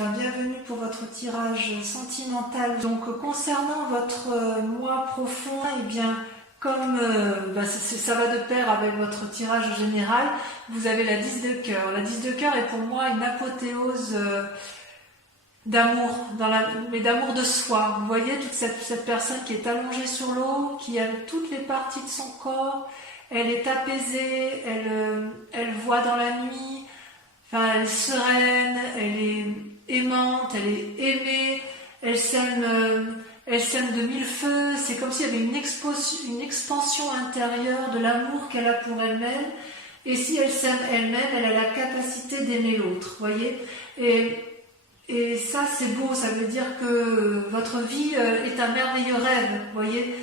Enfin, bienvenue pour votre tirage sentimental. Donc, concernant votre moi profond, eh bien, comme ça va de pair avec votre tirage général, vous avez la 10 de cœur. La 10 de cœur est pour moi une apothéose d'amour, mais d'amour de soi. Vous voyez toute cette personne qui est allongée sur l'eau, qui aime toutes les parties de son corps, elle est apaisée, elle voit dans la nuit, enfin, elle est sereine, elle est aimante, elle est aimée, elle s'aime de mille feux. C'est comme s'il y avait une expansion intérieure de l'amour qu'elle a pour elle-même. Et si elle s'aime elle-même, elle a la capacité d'aimer l'autre, voyez. Et ça, c'est beau, ça veut dire que votre vie est un merveilleux rêve, voyez.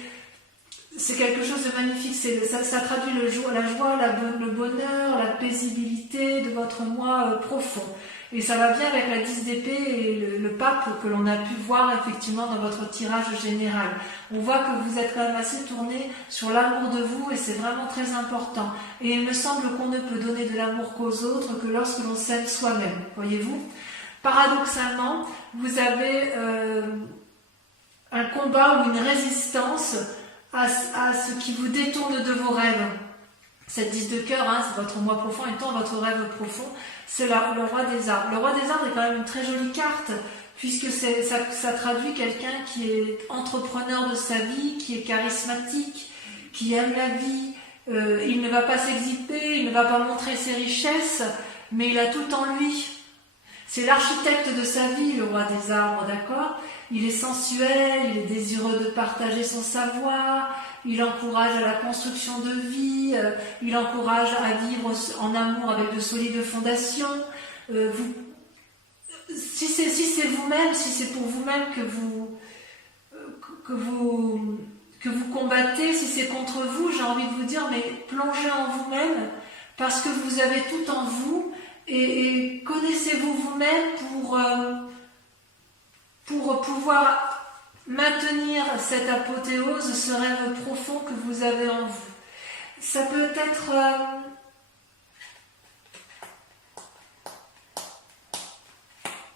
C'est quelque chose de magnifique, ça traduit la joie, le bonheur, la paisibilité de votre moi profond. Et ça va bien avec la 10 d'épée et le pape que l'on a pu voir effectivement dans votre tirage général. On voit que vous êtes quand même assez tourné sur l'amour de vous et c'est vraiment très important. Et il me semble qu'on ne peut donner de l'amour qu'aux autres que lorsque l'on s'aime soi-même, voyez-vous. Paradoxalement, vous avez un combat ou une résistance à ce qui vous détourne de vos rêves. Cette 10 de cœur, c'est votre moi profond, étant votre rêve profond, c'est le roi des arbres. Le roi des arbres est quand même une très jolie carte, puisque ça traduit quelqu'un qui est entrepreneur de sa vie, qui est charismatique, qui aime la vie. Il ne va pas s'exhiber, il ne va pas montrer ses richesses, mais il a tout en lui. C'est l'architecte de sa vie, le roi des arbres, d'accord ? Il est sensuel, il est désireux de partager son savoir, il encourage à la construction de vie, il encourage à vivre en amour avec de solides fondations. Si c'est vous-même, si c'est pour vous-même que vous combattez, si c'est contre vous, j'ai envie de vous dire, mais plongez en vous-même, parce que vous avez tout en vous, et connaissez-vous vous-même pour pouvoir maintenir cette apothéose, ce rêve profond que vous avez en vous. Ça peut être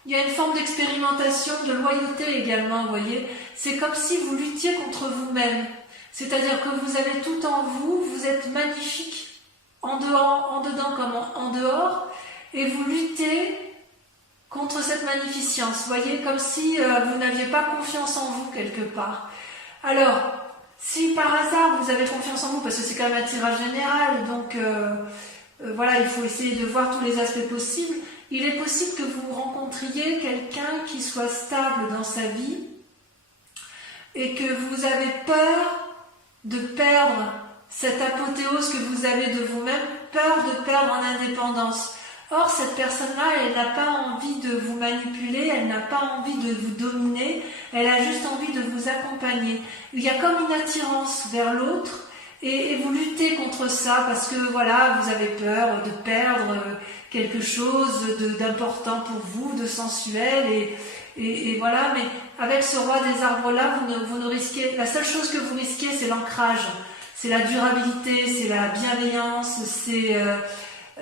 il y a une forme d'expérimentation, de loyauté également, vous voyez. C'est comme si vous luttiez contre vous-même. C'est-à-dire que vous avez tout en vous, vous êtes magnifique en dedans comme en dehors, et vous luttez contre cette magnificence, vous voyez, comme si vous n'aviez pas confiance en vous quelque part. Alors, si par hasard vous avez confiance en vous, parce que c'est quand même un tirage général, donc voilà, il faut essayer de voir tous les aspects possibles, il est possible que vous rencontriez quelqu'un qui soit stable dans sa vie et que vous avez peur de perdre cette apothéose que vous avez de vous-même, peur de perdre en indépendance. Or, cette personne-là, elle n'a pas envie de vous manipuler, elle n'a pas envie de vous dominer, elle a juste envie de vous accompagner. Il y a comme une attirance vers l'autre et vous luttez contre ça parce que voilà, vous avez peur de perdre quelque chose d'important pour vous, de sensuel et voilà. Mais avec ce roi des arbres-là, vous ne risquez, la seule chose que vous risquez, c'est l'ancrage, c'est la durabilité, c'est la bienveillance, c'est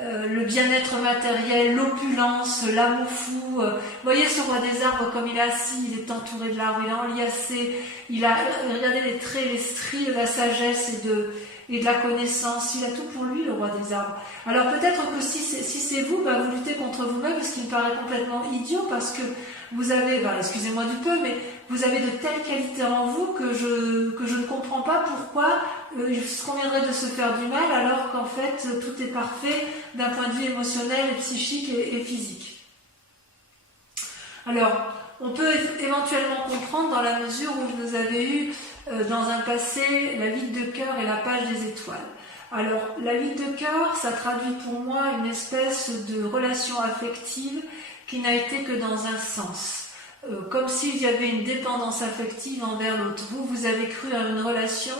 le bien-être matériel, l'opulence, l'amour fou. Vous voyez ce roi des arbres comme il est assis, il est entouré de l'arbre, il est enliassé, regardez les traits, les stries de la sagesse et de la connaissance, il a tout pour lui, le roi des arbres. Alors peut-être que si c'est vous, vous luttez contre vous-même, ce qui me paraît complètement idiot, parce que vous avez, excusez-moi du peu, mais vous avez de telles qualités en vous que je ne comprends pas pourquoi il se conviendrait de se faire du mal alors qu'en fait tout est parfait d'un point de vue émotionnel et psychique et physique. Alors, on peut éventuellement comprendre dans la mesure où vous avez eu dans un passé la vide de cœur et la page des étoiles. Alors, la vide de cœur, ça traduit pour moi une espèce de relation affective qui n'a été que dans un sens. Comme s'il y avait une dépendance affective envers l'autre. Vous avez cru à une relation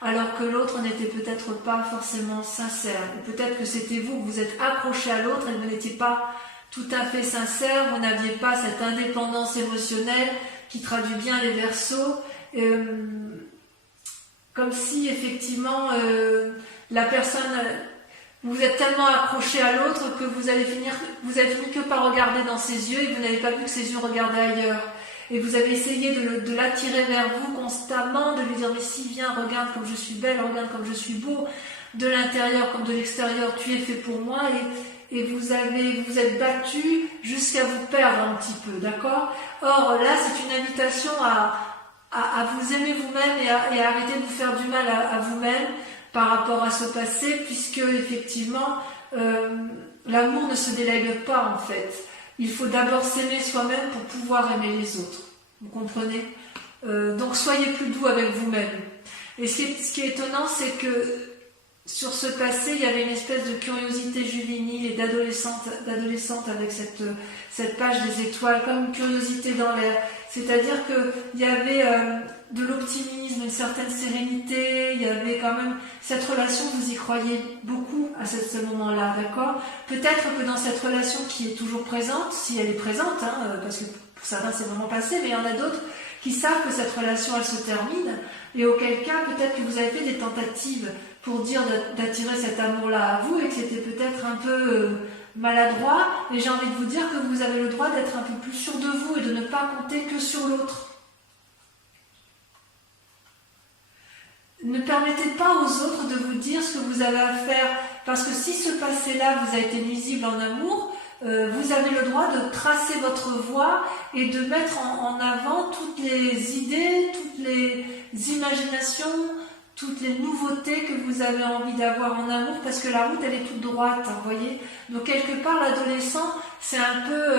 alors que l'autre n'était peut-être pas forcément sincère. Ou peut-être que c'était vous, que vous êtes accroché à l'autre et que vous n'étiez pas tout à fait sincère, vous n'aviez pas cette indépendance émotionnelle qui traduit bien les Verseaux. Comme si effectivement la personne Vous êtes tellement accroché à l'autre que vous avez fini que par regarder dans ses yeux et vous n'avez pas vu que ses yeux regardaient ailleurs. Et vous avez essayé de l'attirer vers vous constamment, de lui dire mais si viens, regarde comme je suis belle, regarde comme je suis beau, de l'intérieur comme de l'extérieur, tu es fait pour moi et vous êtes battu jusqu'à vous perdre un petit peu, d'accord? Or là c'est une invitation à vous aimer vous-même et à arrêter de vous faire du mal à vous-même par rapport à ce passé, puisque effectivement l'amour ne se délègue pas en fait. Il faut d'abord s'aimer soi-même pour pouvoir aimer les autres. Vous comprenez? Donc soyez plus doux avec vous-même. Et ce qui est étonnant, c'est que sur ce passé, il y avait une espèce de curiosité juvénile et d'adolescente avec cette page des étoiles, comme une curiosité dans l'air. C'est-à-dire qu'il y avait de l'optimisme, une certaine sérénité, il y avait quand même cette relation, vous y croyez beaucoup à ce moment-là, d'accord? Peut-être que dans cette relation qui est toujours présente, si elle est présente, parce que pour certains c'est vraiment passé, mais il y en a d'autres qui savent que cette relation elle se termine, et auquel cas peut-être que vous avez fait des tentatives pour dire d'attirer cet amour-là à vous et que c'était peut-être un peu maladroit, et j'ai envie de vous dire que vous avez le droit d'être un peu plus sûr de vous et de ne pas compter que sur l'autre. Ne permettez pas aux autres de vous dire ce que vous avez à faire, parce que si ce passé-là vous a été nuisible en amour, vous avez le droit de tracer votre voie et de mettre en avant toutes les idées, toutes les imaginations, toutes les nouveautés que vous avez envie d'avoir en amour, parce que la route elle est toute droite, vous voyez. Donc quelque part l'adolescent c'est un peu,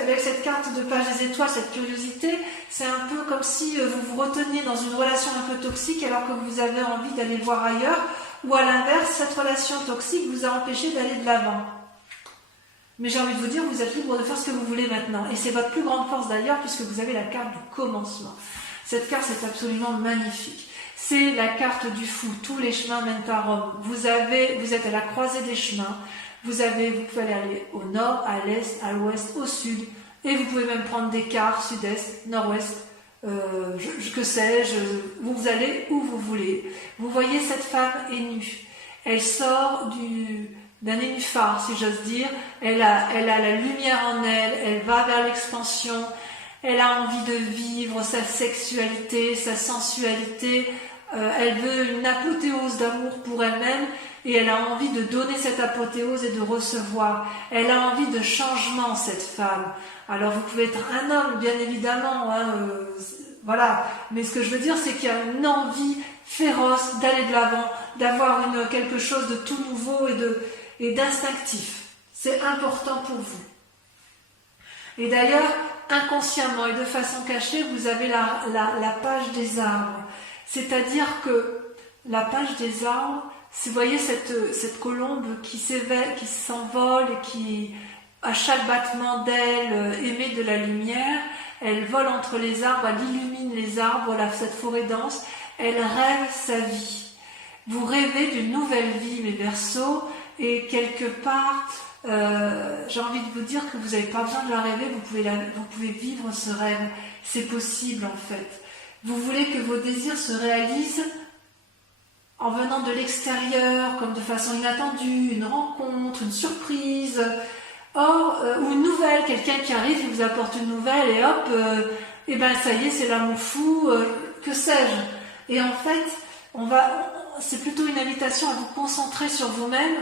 avec cette carte de page des étoiles, cette curiosité, c'est un peu comme si vous vous reteniez dans une relation un peu toxique alors que vous avez envie d'aller voir ailleurs, ou à l'inverse, cette relation toxique vous a empêché d'aller de l'avant. Mais j'ai envie de vous dire, vous êtes libre de faire ce que vous voulez maintenant, et c'est votre plus grande force d'ailleurs, puisque vous avez la carte du commencement. Cette carte c'est absolument magnifique. C'est la carte du fou, tous les chemins mènent à Rome. Vous êtes à la croisée des chemins, vous pouvez aller au nord, à l'est, à l'ouest, au sud, et vous pouvez même prendre des quarts, sud-est, nord-ouest, que sais-je, vous allez où vous voulez. Vous voyez cette femme est nue, elle sort d'un nénuphar, si j'ose dire, elle a la lumière en elle, elle va vers l'expansion, elle a envie de vivre sa sexualité, sa sensualité, elle veut une apothéose d'amour pour elle-même et elle a envie de donner cette apothéose et de recevoir. Elle a envie de changement, cette femme. Alors vous pouvez être un homme, bien évidemment, voilà. Mais ce que je veux dire, c'est qu'il y a une envie féroce d'aller de l'avant, d'avoir quelque chose de tout nouveau et d'instinctif. C'est important pour vous. Et d'ailleurs, inconsciemment et de façon cachée, vous avez la page des arbres. C'est-à-dire que la page des arbres, vous voyez cette colombe qui s'envole et qui, à chaque battement d'aile, émet de la lumière, elle vole entre les arbres, elle illumine les arbres, cette forêt dense, elle rêve sa vie. Vous rêvez d'une nouvelle vie, mes Verseaux, et quelque part, j'ai envie de vous dire que vous n'avez pas besoin de la rêver, vous pouvez vivre ce rêve, c'est possible en fait. Vous voulez que vos désirs se réalisent en venant de l'extérieur, comme de façon inattendue, une rencontre, une surprise, ou une nouvelle, quelqu'un qui arrive, il vous apporte une nouvelle et hop, et ben ça y est, c'est l'amour fou, que sais-je. Et en fait, c'est plutôt une invitation à vous concentrer sur vous-même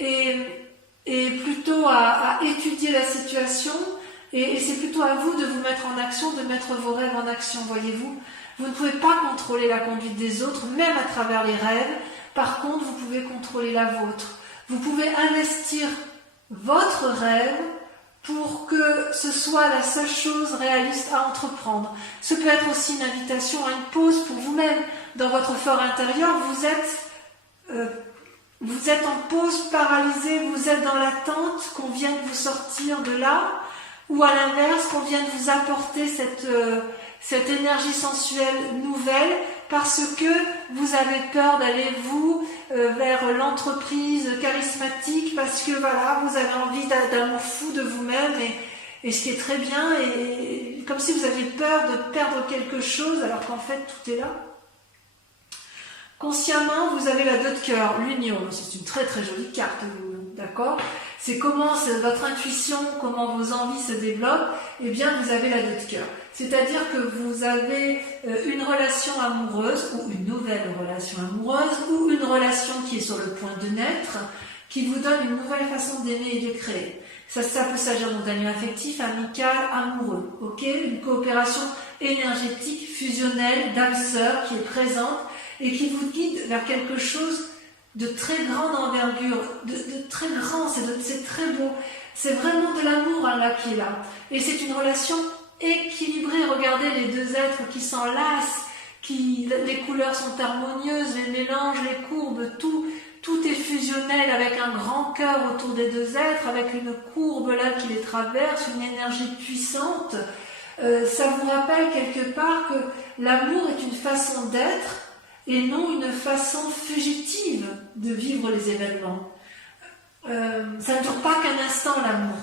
et plutôt à étudier la situation. Et c'est plutôt à vous de vous mettre en action, de mettre vos rêves en action, voyez-vous. Vous ne pouvez pas contrôler la conduite des autres, même à travers les rêves. Par contre, vous pouvez contrôler la vôtre. Vous pouvez investir votre rêve pour que ce soit la seule chose réaliste à entreprendre. Ce peut être aussi une invitation à une pause pour vous-même. Dans votre fort intérieur, vous êtes en pause, paralysé, vous êtes dans l'attente qu'on vienne vous sortir de là, ou à l'inverse, qu'on vienne vous apporter cette énergie sensuelle nouvelle, parce que vous avez peur d'aller vers l'entreprise charismatique, parce que voilà, vous avez envie d'amour fou de vous-même, et ce qui est très bien, et comme si vous aviez peur de perdre quelque chose, alors qu'en fait tout est là. Consciemment, vous avez la 2 de cœur, l'union. C'est une très très jolie carte, d'accord? C'est comment votre intuition, comment vos envies se développent. Eh bien, vous avez la 2 de cœur. C'est-à-dire que vous avez une relation amoureuse, ou une nouvelle relation amoureuse, ou une relation qui est sur le point de naître, qui vous donne une nouvelle façon d'aimer et de créer. Ça peut s'agir d'un lien affectif, amical, amoureux, ok? Une coopération énergétique, fusionnelle, d'âme sœur qui est présente et qui vous guide vers quelque chose de très grande envergure, de très grand, c'est très beau. C'est vraiment de l'amour là qui est là. Et c'est une relation équilibrée. Regardez les 2 êtres qui s'enlacent, les couleurs sont harmonieuses, les mélanges, les courbes, tout est fusionnel avec un grand cœur autour des 2 êtres, avec une courbe là qui les traverse, une énergie puissante. Ça vous rappelle quelque part que l'amour est une façon d'être et non une façon fugitive de vivre les événements. Ça ne dure pas qu'un instant, l'amour.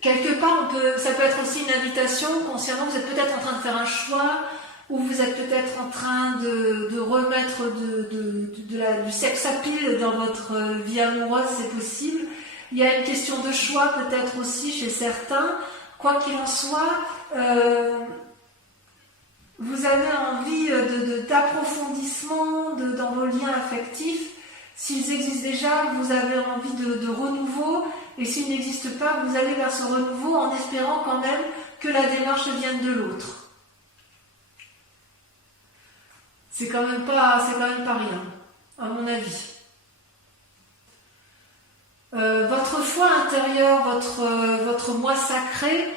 Quelque part, ça peut être aussi une invitation, consciemment, vous êtes peut-être en train de faire un choix, ou vous êtes peut-être en train de remettre du sex appeal dans votre vie amoureuse, c'est possible. Il y a une question de choix peut-être aussi chez certains. Quoi qu'il en soit, vous avez envie d'approfondissement dans vos liens affectifs. S'ils existent déjà, vous avez envie de renouveau. Et s'ils n'existent pas, vous allez vers ce renouveau en espérant quand même que la démarche vienne de l'autre. C'est quand même pas rien, à mon avis. Votre foi intérieure, votre moi sacré,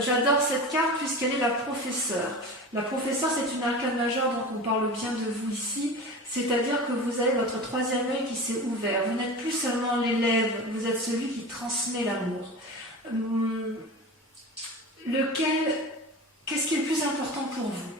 j'adore cette carte puisqu'elle est la professeure. La professeure, c'est une arcane majeure, donc on parle bien de vous ici, c'est-à-dire que vous avez votre 3e œil qui s'est ouvert. Vous n'êtes plus seulement l'élève, vous êtes celui qui transmet l'amour. Qu'est-ce qui est le plus important pour vous,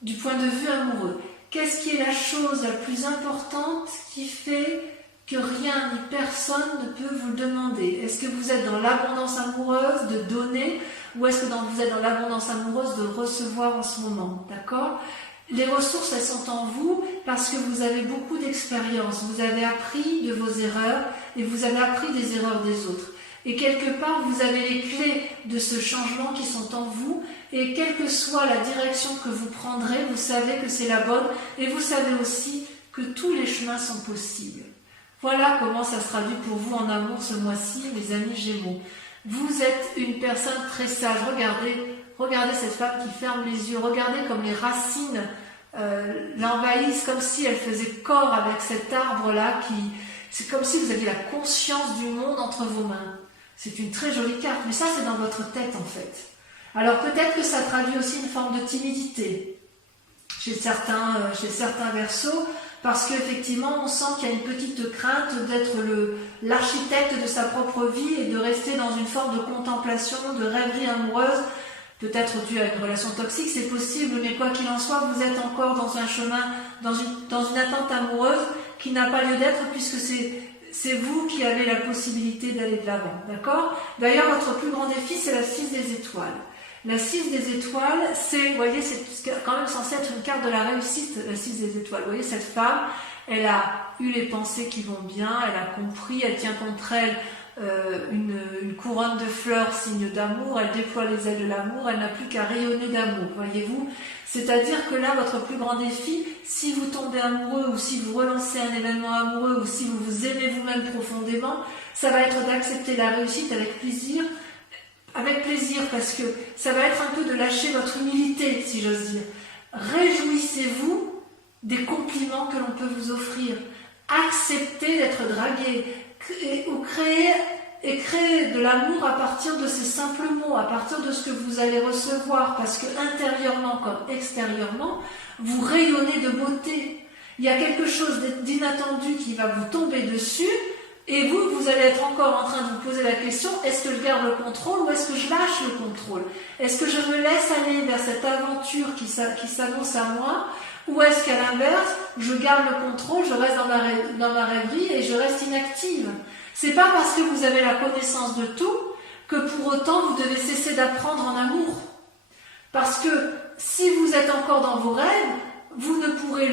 du point de vue amoureux? Qu'est-ce qui est la chose la plus importante qui fait que rien ni personne ne peut vous le demander? Est-ce que vous êtes dans l'abondance amoureuse de donner ou est-ce que vous êtes dans l'abondance amoureuse de recevoir en ce moment? D'accord? Les ressources, elles sont en vous parce que vous avez beaucoup d'expérience. Vous avez appris de vos erreurs et vous avez appris des erreurs des autres. Et quelque part, vous avez les clés de ce changement qui sont en vous. Et quelle que soit la direction que vous prendrez, vous savez que c'est la bonne. Et vous savez aussi que tous les chemins sont possibles. Voilà comment ça se traduit pour vous en amour ce mois-ci, les amis Gémeaux. Vous êtes une personne très sage. Regardez cette femme qui ferme les yeux. Regardez comme les racines l'envahissent, comme si elle faisait corps avec cet arbre-là. C'est comme si vous aviez la conscience du monde entre vos mains. C'est une très jolie carte, mais ça c'est dans votre tête en fait. Alors peut-être que ça traduit aussi une forme de timidité chez certains Verseaux, parce qu'effectivement on sent qu'il y a une petite crainte d'être l'architecte de sa propre vie et de rester dans une forme de contemplation, de rêverie amoureuse, peut-être dû à une relation toxique, c'est possible, mais quoi qu'il en soit, vous êtes encore dans un chemin, dans une attente amoureuse qui n'a pas lieu d'être puisque c'est vous qui avez la possibilité d'aller de l'avant, d'accord? D'ailleurs, votre plus grand défi, c'est la 6 des étoiles. La 6 des étoiles, vous voyez, c'est quand même censé être une carte de la réussite, la 6 des étoiles. Vous voyez, cette femme, elle a eu les pensées qui vont bien, elle a compris, elle tient contre elle une couronne de fleurs, signe d'amour, elle déploie les ailes de l'amour, elle n'a plus qu'à rayonner d'amour, voyez-vous. C'est-à-dire que là, votre plus grand défi, si vous tombez amoureux ou si vous relancez un événement amoureux ou si vous vous aimez vous-même profondément, ça va être d'accepter la réussite avec plaisir parce que ça va être un peu de lâcher votre humilité, si j'ose dire. Réjouissez-vous des compliments que l'on peut vous offrir. Acceptez d'être dragué créer de l'amour à partir de ces simples mots, à partir de ce que vous allez recevoir, parce que intérieurement comme extérieurement, vous rayonnez de beauté. Il y a quelque chose d'inattendu qui va vous tomber dessus, et vous allez être encore en train de vous poser la question, est-ce que je garde le contrôle ou est-ce que je lâche le contrôle? Est-ce que je me laisse aller vers cette aventure qui s'annonce à moi? Ou est-ce qu'à l'inverse, je garde le contrôle, je reste dans ma rêverie et je reste inactive? C'est pas parce que vous avez la connaissance de tout que pour autant vous devez cesser d'apprendre en amour. Parce que si vous êtes encore dans vos rêves, vous pouvez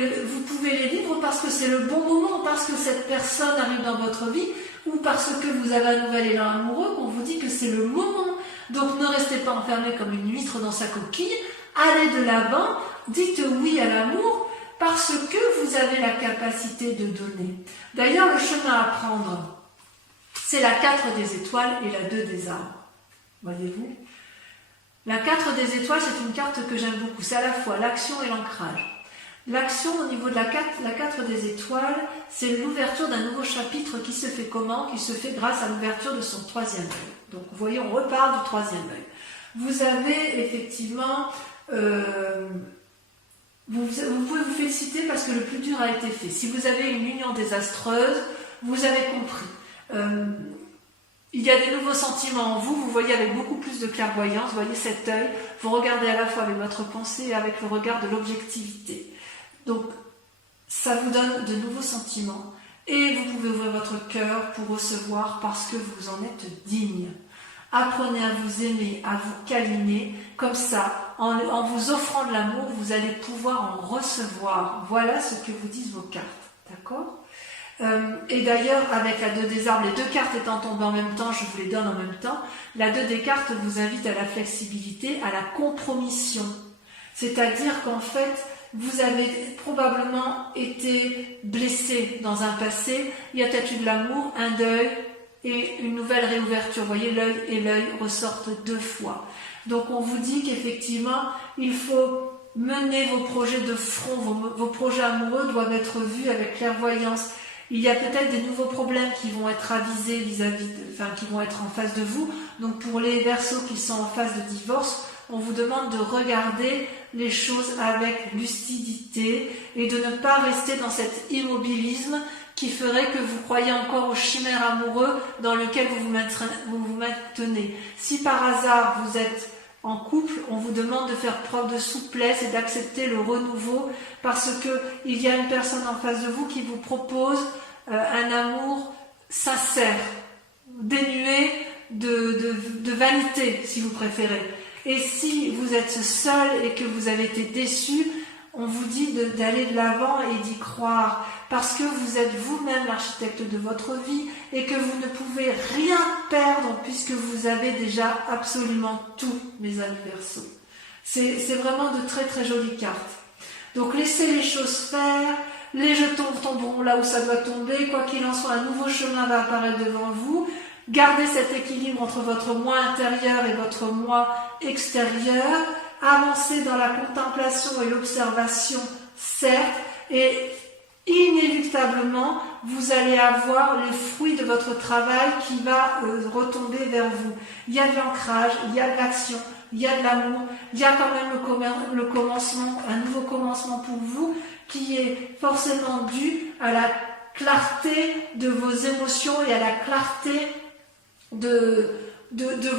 les vivre parce que c'est le bon moment, parce que cette personne arrive dans votre vie, ou parce que vous avez un nouvel élan amoureux, qu'on vous dit que c'est le moment. Donc ne restez pas enfermé comme une huître dans sa coquille, allez de l'avant, dites oui à l'amour, parce que vous avez la capacité de donner. D'ailleurs, le chemin à prendre, c'est la 4 des étoiles et la 2 des arbres. Voyez-vous? La 4 des étoiles, c'est une carte que j'aime beaucoup. C'est à la fois l'action et l'ancrage. L'action au niveau de la 4 des étoiles, c'est l'ouverture d'un nouveau chapitre qui se fait comment? Qui se fait grâce à l'ouverture de son 3e œil. Donc vous voyez, on reparle du 3e œil. Vous avez effectivement... vous pouvez vous féliciter parce que le plus dur a été fait. Si vous avez une union désastreuse, vous avez compris. Il y a des nouveaux sentiments en vous, vous voyez avec beaucoup plus de clairvoyance, vous voyez cet œil, vous regardez à la fois avec votre pensée et avec le regard de l'objectivité. Donc, ça vous donne de nouveaux sentiments et vous pouvez ouvrir votre cœur pour recevoir parce que vous en êtes digne. Apprenez à vous aimer, à vous câliner, comme ça, en vous offrant de l'amour, vous allez pouvoir en recevoir. Voilà ce que vous disent vos cartes, d'accord ? Et d'ailleurs, avec la 2 des arbres, les 2 cartes étant tombées en même temps, je vous les donne en même temps, la 2 des cartes vous invite à la flexibilité, à la compromission. C'est-à-dire qu'en fait, vous avez probablement été blessé dans un passé, il y a peut-être eu de l'amour, un deuil et une nouvelle réouverture. Vous voyez, l'œil et l'œil ressortent 2 fois. Donc on vous dit qu'effectivement, il faut mener vos projets de front, vos projets amoureux doivent être vus avec clairvoyance. Il y a peut-être des nouveaux problèmes qui vont être avisés qui vont être en face de vous. Donc pour les Verseaux qui sont en phase de divorce, on vous demande de regarder les choses avec lucidité et de ne pas rester dans cet immobilisme qui ferait que vous croyez encore aux chimères amoureux dans lequel vous vous maintenez. Si par hasard vous êtes en couple, on vous demande de faire preuve de souplesse et d'accepter le renouveau parce qu'il y a une personne en face de vous qui vous propose un amour sincère, dénué de vanité, si vous préférez. Et si vous êtes seul et que vous avez été déçu, on vous dit d'aller de l'avant et d'y croire, parce que vous êtes vous-même l'architecte de votre vie et que vous ne pouvez rien perdre puisque vous avez déjà absolument tout, mes amis Verseaux. C'est vraiment de très très jolies cartes. Donc laissez les choses faire, les jetons tomberont là où ça doit tomber, quoi qu'il en soit, un nouveau chemin va apparaître devant vous. Gardez cet équilibre entre votre moi intérieur et votre moi extérieur. Avancez dans la contemplation et l'observation, certes, et inéluctablement, vous allez avoir les fruits de votre travail qui va retomber vers vous. Il y a de l'ancrage, il y a de l'action, il y a de l'amour, il y a quand même le commencement, un nouveau commencement pour vous qui est forcément dû à la clarté de vos émotions et à la clarté de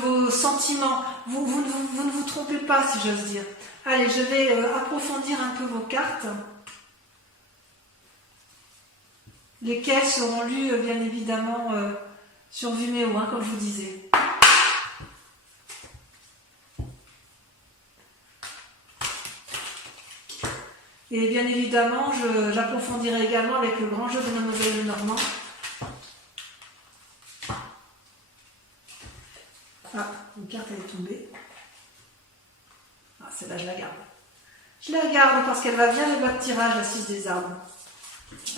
vos sentiments. Vous ne vous trompez pas, si j'ose dire. Allez, je vais approfondir un peu vos cartes, lesquelles seront lues, bien évidemment, sur Vimeo, comme je vous disais. Et bien évidemment, j'approfondirai également avec le grand jeu de Mademoiselle Lenormand. Ah, une carte elle est tombée. Ah, celle-là, je la garde. Je la garde parce qu'elle va bien avec votre tirage, la 6 des arbres.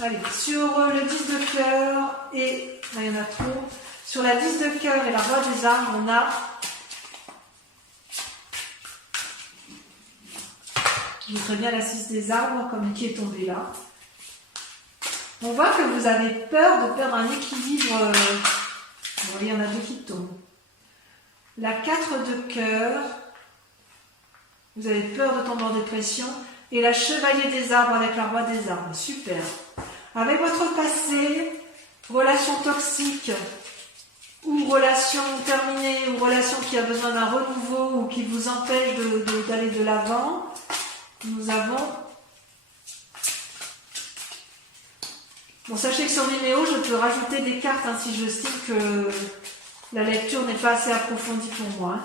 Allez, sur le 10 de cœur et... Là, il y en a trop. Sur la 10 de cœur et la roi des arbres, on a... Je voudrais bien la 6 des arbres, comme qui est tombée là. On voit que vous avez peur de perdre un équilibre. Vous voyez, il y en a 2 qui tombent. La 4 de cœur, vous avez peur de tomber en dépression. Et la chevalier des arbres avec la roi des arbres. Super. Avec votre passé, relation toxique, ou relation terminée, ou relation qui a besoin d'un renouveau, ou qui vous empêche d'aller de l'avant, nous avons... Bon, sachez que sur Vimeo, je peux rajouter des cartes si je estime que la lecture n'est pas assez approfondie pour moi.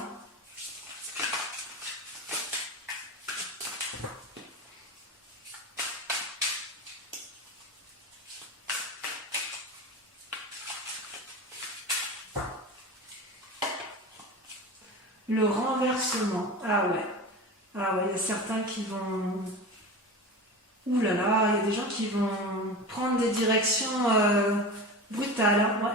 Le renversement. Ah ouais. Ah ouais, il y a certains qui vont... Ouh là là, il y a des gens qui vont prendre des directions brutales. Hein, ouais.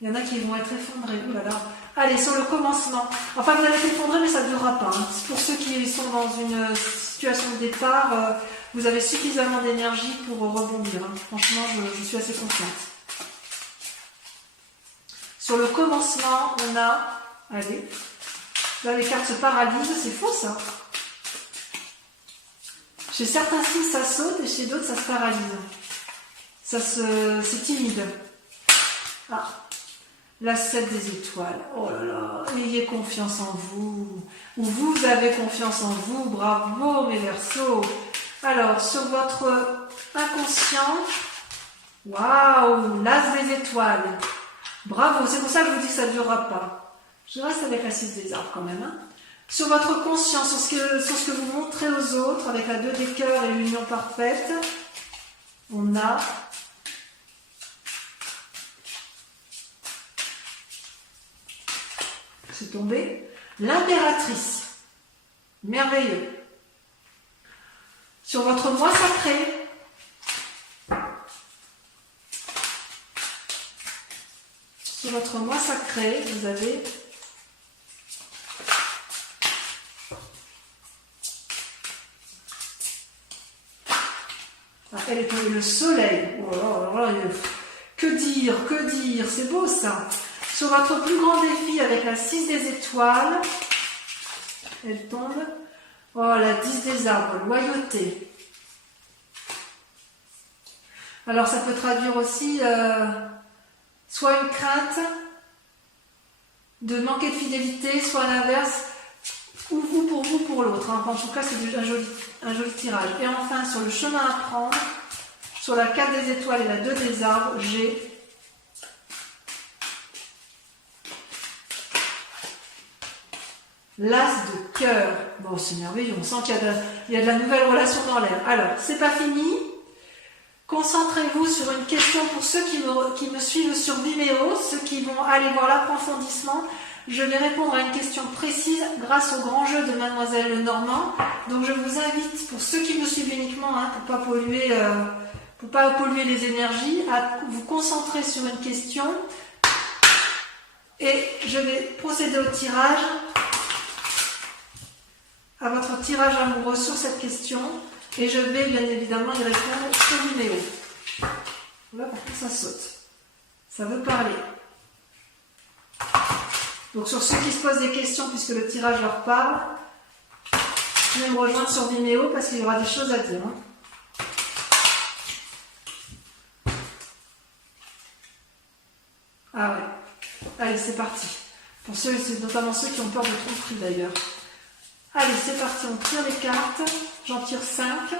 Il y en a qui vont être effondrés. Ouh là là. Allez, sur le commencement. Enfin, vous allez être effondrés, mais ça ne durera pas. Hein. Pour ceux qui sont dans une situation de départ, vous avez suffisamment d'énergie pour rebondir. Hein. Franchement, je suis assez confiante. Sur le commencement, on a... Allez. Là, les cartes se paralysent. C'est faux, ça. Chez certains signes, ça saute et chez d'autres, ça se paralyse. C'est timide. Ah, la 7 des étoiles. Oh là là, ayez confiance en vous. Ou vous avez confiance en vous. Bravo, mes Verseaux. Alors, sur votre inconscient, waouh, l'as des étoiles. Bravo, c'est pour ça que je vous dis que ça ne durera pas. Je reste avec la 6 des arbres quand même, hein. Sur votre conscience, sur ce que vous montrez aux autres, avec la 2 des cœurs et l'union parfaite, on a c'est tombé l'impératrice. Merveilleux. Sur votre moi sacré, vous avez elle est tombée le soleil. Oh là là, que dire, c'est beau ça. Sur votre plus grand défi avec la 6 des étoiles, elle tombe. Oh, la 10 des arbres, loyauté. Alors ça peut traduire aussi soit une crainte de manquer de fidélité, soit l'inverse, ou vous pour l'autre. Hein. En tout cas, c'est un joli tirage. Et enfin, sur le chemin à prendre, sur la 4 des étoiles et la 2 des arbres, j'ai l'as de cœur. Bon, c'est merveilleux, on sent qu'il y a de la nouvelle relation dans l'air. Alors, c'est pas fini. Concentrez-vous sur une question pour ceux qui me suivent sur Vimeo, ceux qui vont aller voir l'approfondissement. Je vais répondre à une question précise grâce au grand jeu de Mademoiselle Lenormand. Donc je vous invite, pour ceux qui me suivent uniquement, hein, pour pas polluer les énergies, à vous concentrer sur une question. Et je vais procéder au tirage, à votre tirage amoureux sur cette question. Et je vais bien évidemment y répondre sur Vimeo. Là, par contre, ça saute. Ça veut parler. Donc, sur ceux qui se posent des questions, puisque le tirage leur parle, venez me rejoindre sur Vimeo parce qu'il y aura des choses à dire. Hein. Ah ouais. Allez, c'est parti. Pour ceux, c'est notamment ceux qui ont peur de tromperie d'ailleurs. Allez, c'est parti, on tire les cartes. J'en tire 5.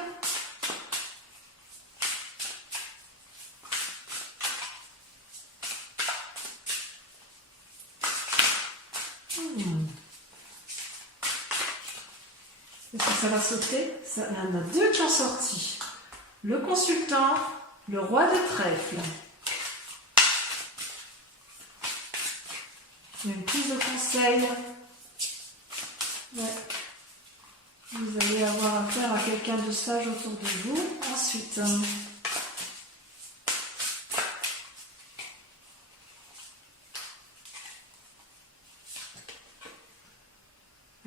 Est-ce que ça va sauter? Il y en a 2 qui ont sorti. Le consultant, le roi de trèfle. Il y a une prise de conseil. Ouais. Vous allez avoir affaire à quelqu'un de sage autour de vous. Ensuite,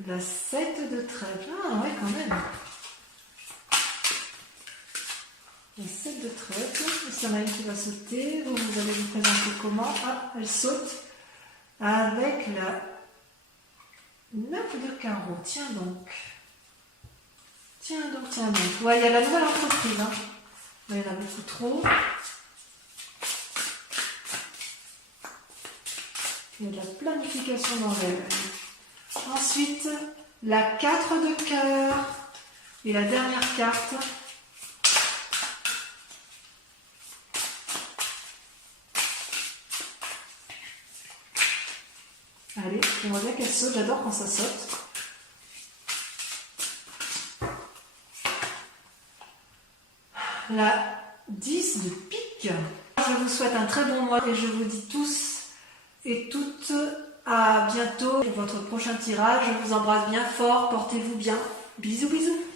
la 7 de trèfle. Ah ouais, quand même. La 7 de trèfle. Il y en a une qui va sauter. Vous allez vous présenter comment? Ah, elle saute. Avec la 9 de carreau. Tiens donc. Ouais, il y a la nouvelle entreprise. Hein. Il y en a beaucoup trop. Il y a de la planification dans l'air. Ensuite, la 4 de cœur. Et la dernière carte. Allez, on voit bien qu'elle saute. J'adore quand ça saute. La 10 de pique. Je vous souhaite un très bon mois et je vous dis tous et toutes À bientôt pour votre prochain tirage. Je vous embrasse bien fort. Portez-vous bien. Bisous, bisous.